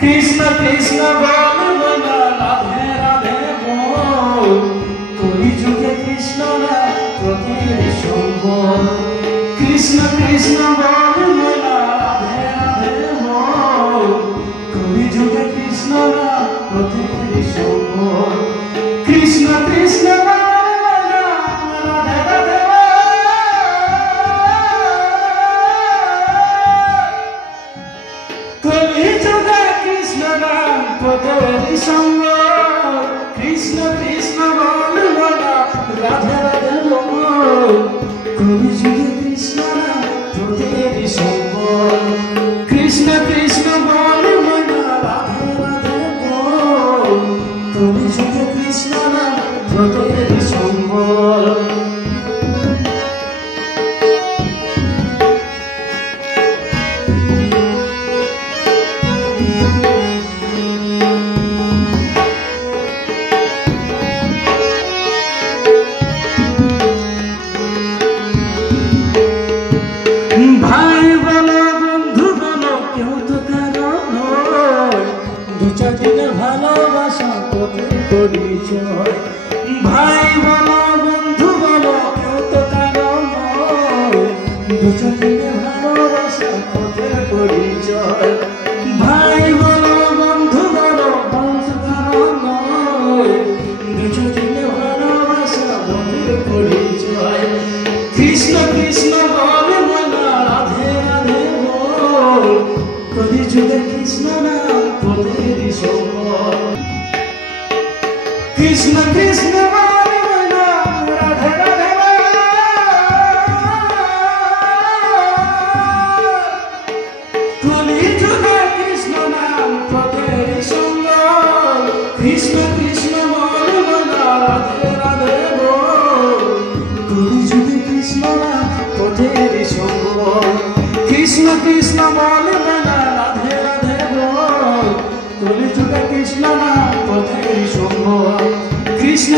কৃষ্ণ কৃষ্ণ বল না রাধে রাধে বল, কলি যুগে কৃষ্ণরা প্রতির সম্বল। কৃষ্ণ কৃষ্ণ বল না রাধে রাধে বল, কলি যুগে কৃষ্ণরা প্রতির সম্বল। কৃষ্ণ কৃষ্ণ কৃষ্ণ কৃষ্ণ বল না রাধে রাধে বল, কলি যুগে কৃষ্ণরা প্রতির সম্বল। কৃষ্ণ কৃষ্ণ বল না রাধে রাধে বল, কলি যুগে কৃষ্ণরা প্রতির সম্বল। ভাই বলো বন্ধু বলো কেউ তো কারো নয়, দু চার দিনের ভালোবাসা তোদের পরিচয়। ভাই বলো বন্ধু বলো কেউ তো কারো নয়, দু চার দিনের ভালোবাসা তোদের পরিচয়। ভাই বলো বন্ধু বলো বন্ধু কারো নয়, দু চার দিনের ভালোবাসা তোদের পরিচয়। কৃষ্ণ কৃষ্ণ বল কলি যুগে কৃষ্ণ নাম তোদের সম্বল। কৃষ্ণ কৃষ্ণ বল না রাধে রাধে বল, কলি যুগে কৃষ্ণ নাম তোদের সম্বল। কৃষ্ণ কৃষ্ণ বল না রাধে রাধে বল, কলি যুগে কৃষ্ণ নাম তোদের সম্বল। কৃষ্ণ কৃষ্ণ বল না রাধে রাধে বল, কলি যুগে কৃষ্ণ নাম তোদের সম্বল। কৃষ্ণ